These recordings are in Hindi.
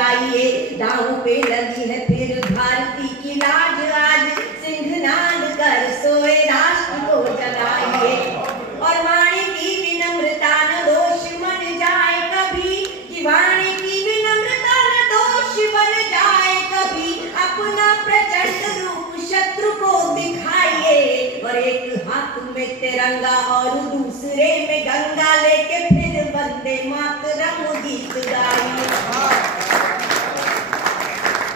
आइए, दांव पे लगी है फिर भारती की लाज, आज सिंहनाद कर सोए राष्ट्र को जगाइए। और वाणी की विनम्रता न दोष बन जाए कभी, कि वाणी की विनम्रता न दोष बन जाए कभी, अपना प्रचंड रूप शत्रु को दिखाइए। और एक हाथ में तिरंगा और दूसरे में गंगा लेके फिर वंदे मातरम गीत गाइए।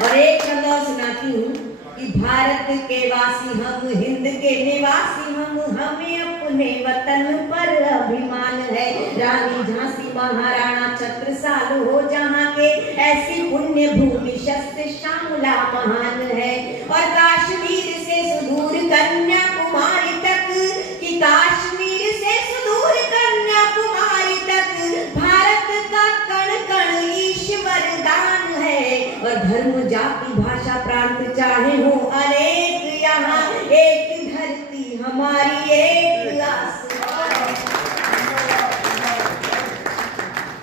और एक शब्द और सुनाती हूँ कि भारत के वासी हम, हिंद के निवासी हम, हमें अपने वतन पर अभिमान है। रानी झांसी महाराणा छत्रसाल हो जहाँ के, ऐसी पुण्य भूमि शस्त्र श्यामला महान है। और काश्मीर से सुदूर कन्याकुमारी तक, कि काश्मीर से सुदूर कन्याकुमारी तक, भारत का कण कण ईश्वर दान है। और धर्म जाति भाषा प्रांत चाहे हो अनेक, यहाँ एक धरती हमारी एक आसमान।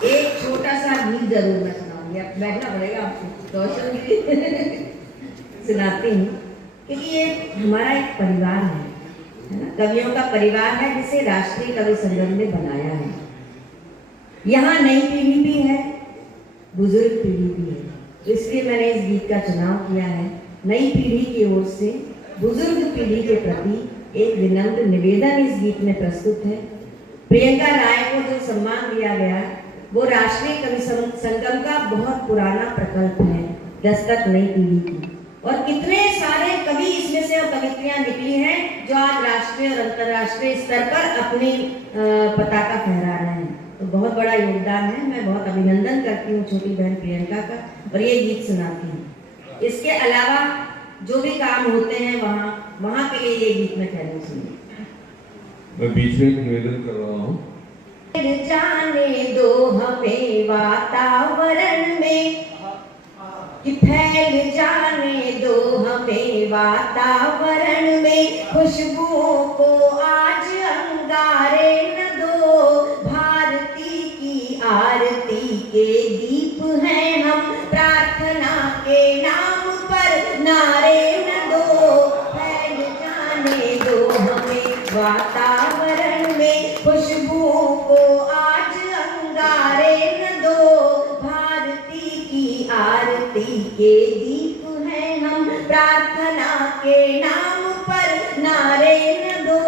एक छोटा सा गीत जरूर मैं सुनाऊंगी, अब बैठना पड़ेगा आपको, रोशन सुनाती हूँ, क्योंकि ये हमारा एक परिवार है ना, कवियों का परिवार है जिसे राष्ट्रीय कवि संगम ने बनाया है। यहाँ नई पीढ़ी भी है, बुजुर्ग पीढ़ी भी है, इसलिए मैंने इस गीत का चुनाव किया है। नई पीढ़ी की ओर से बुजुर्ग पीढ़ी के प्रति एक विनम्र निवेदन इस गीत में प्रस्तुत है। प्रियंका राय को जो सम्मान दिया गया वो राष्ट्रीय कवि संगम का बहुत पुराना प्रकल्प है, दस्तक नई पीढ़ी की। और कितने सारे कवि इसमें से और कवित्रियां निकली हैं जो आज राष्ट्रीय और अंतर्राष्ट्रीय स्तर पर अपनी पताका फहरा रहे हैं। तो बहुत बड़ा योगदान है, मैं बहुत अभिनंदन करती हूँ छोटी बहन प्रियंका का, और ये गीत सुनाती हूँ। इसके अलावा जो भी काम होते हैं वहाँ के लिए ये गीत मैं कह रही हूँ। मैं बीच में निवेदन कर रहा हूँ, जाने दो हमें वातावरण में, कि फैल जाने दो हमें वातावरण में, खुशबुओं को आज अंगारे न दो, भारती की आरती के दीप हैं हम, प्रार्थना के नाम पर नारे न दो, फैल जाने दो हमें वातावरण में, खुशबुओं को आज अंगारे न दो, भारती की आरती के दीप हैं हम, प्रार्थना के नाम पर नारे न दो,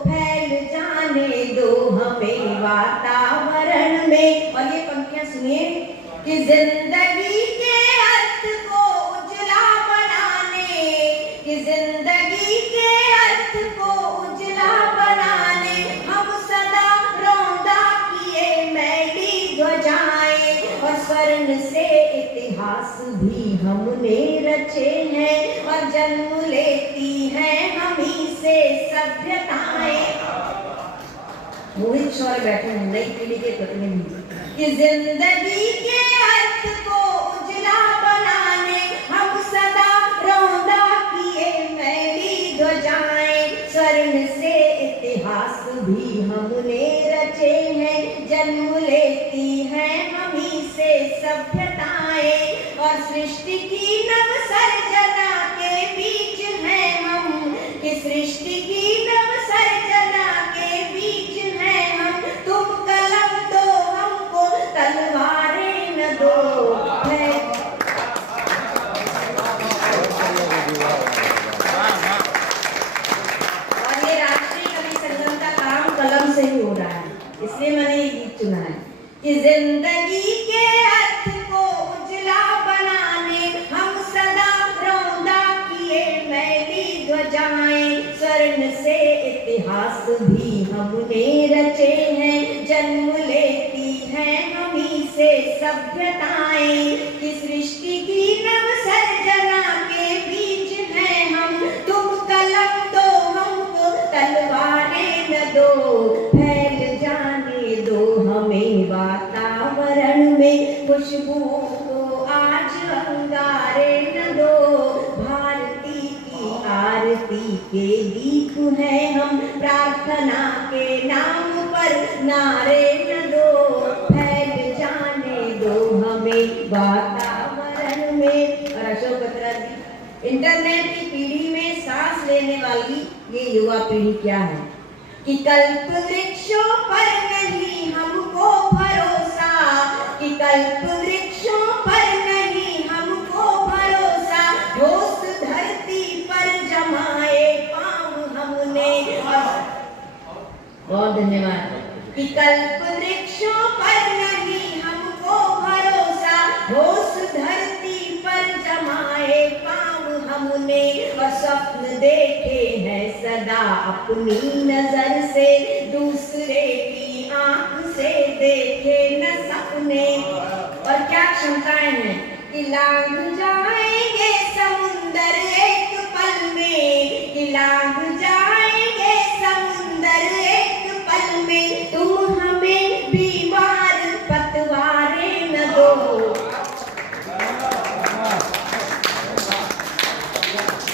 फैल जाने दो हमें वातावरण में। और ये पंक्तियां सुनिए, कि जिंदगी के अर्थ को उजला बनाने, कि जिंदगी के अर्थ को उजला बनाने, हम सदा रौंदा किए मैली ध्वजाएं, और स्वर्ण से इतिहास भी हमने रचे हैं, और जन्म लेती हैं हमी से सभ्यताएं। मोहित शौर्य बैठे हैं नई पीढ़ी के प्रतिनिधि, कि जिंदगी के अर्थ को उजला बनाने, हम सदा रौंदा किए मैली ध्वजाएं, स्वर्ण से इतिहास भी हमने रचे हैं, जन्म लेती हैं हमी से सभ्यताएं, और सृष्टि की नव सर्जना के बीच हैं हम, कि सृष्टि की नव सर्जना के बीच हैं हम, तुम कलम दो हमको तलवारें न दो, और ये राष्ट्रीय कवि संगम का काम कलम से ही हो रहा है, इसलिए मैंने ये गीत चुना है, कि जिंदगी के अर्थ को उजला बनाने, हम सदा रौंदा किए मैली ध्वजाएं, स्वर्ण से इतिहास भी हमने रचे हैं, जन्म लेती हैं हमी से सभ्यताएं, कि सृष्टि की नव सर्जना के बीच हैं हम, तुम कलम दो हमको तलवारें न दो, फैल जाने दो हमें वातावरण में, खुशबुओं को आज अंगारे न दो, भारती की आरती के दीप हैं हम, प्रार्थना के नाम पर नारे न दो, फैल जाने दो हमें वातावरण इंटरनेट की पीढ़ी में सांस लेने वाली ये युवा पीढ़ी क्या है कि कल्प वृक्षों पर नहीं हमको भरोसा, कि कल्प वृक्षों पर नहीं हमको भरोसा, ठोस धरती पर जमाए पांव हमने। बहुत धन्यवाद। कि कल्प वृक्षों पर नहीं हमको भरोसा, ठोस धरती पर जमाए पांव हमने, और स्वप्न देखे हैं सदा अपनी नजर से, दूसरे की आंख से देखे न सपने। और क्या क्षमताएं हैं कि लांघ जाएंगे समुंदर एक पल में, कि लांघ जाएंगे समुंदर एक पल में, तुम हमें बीमार पतवारे न दो।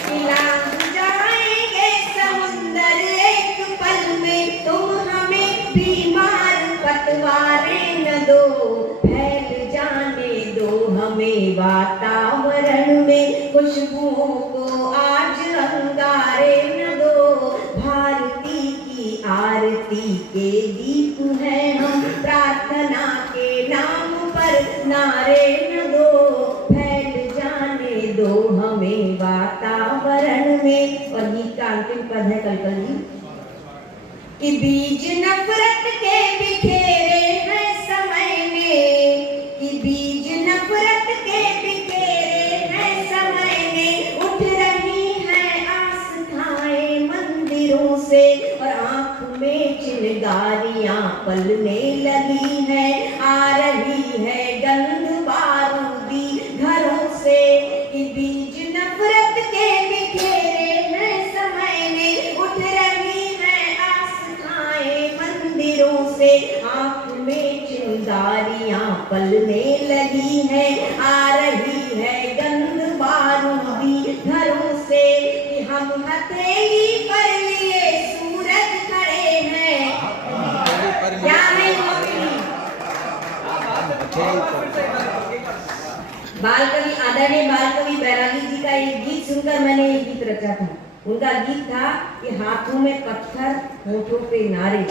कि लांघ जाएंगे समुंदर एक पल में, तुम हमें बीमार पतवारे न दो। फैल जाने दो हमें वातावरण में, खुशबुओं को आज अंगारे न दो। भारती की आरती के दीप हैं हम, प्रार्थना के नाम पर नारे न दो। फैल जाने दो हमें वातावरण में। और गीत का अंतिम पद है कल्पल जी कि बीज नफरत के बिखेरे हैं समय में, कि बीज नफरत के बिखेरे हैं समय में, उठ रही हैं आस्थाएं मंदिरों से, और आंख में चिंगारियां पलने लगी हैं, आ रही है गंध बारूदी घरों से। कि बीज नफरत के बिखेरे हैं समय में, उठ रही हैं आस्थाएं मंदिरों से, आंख में चिंगारियां पलने लगी हैं, आ रही है गंध बारूदी घरों से। कि हम हथेली पर लिए सूरज खड़े हैं, क्या नहीं बाल कवि आदरणीय बाल कवि बैरागी जी का एक गीत सुनकर मैंने ये गीत रचा था। उनका गीत था कि हाथों में पत्थर होठों पे नारे,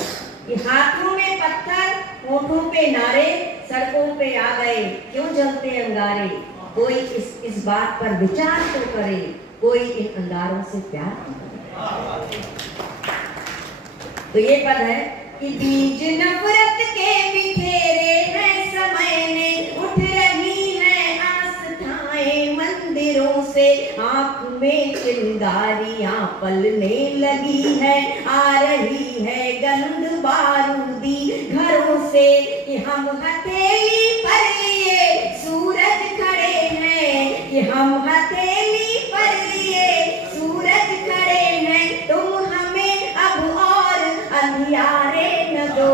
कि हाथों में पत्थर होठों पे नारे, सड़कों पे आ गए क्यों जलते अंगारे। कोई इस बात पर विचार तो करे, कोई इन अंगारों से प्यार तो करे। तो ये पद है कि बीज नफरत के बिखेरे हैं समय में, उठ रही हैं आस्थाएं मंदिरों से, आंख में चिंगारियां पलने लगी है, आ रही है गंध बारूदी घरों से। कि हम हथेली पर लिए सूरज खड़े हैं, कि हम हथेली पर लिए सूरज खड़े हैं, तुम हमें अब और अंधियारे न दो,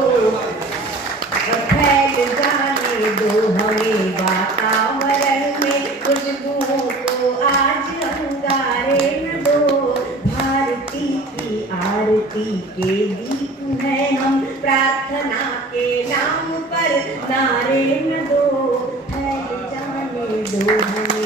और फैल जाने दो हमें वातावरण में, खुशबुओं को आज अंगारे न दो। भारती की आरती के दीप हैं हम, प्रार्थना के नाम पर नारे न दो। फैल जाने दो हमें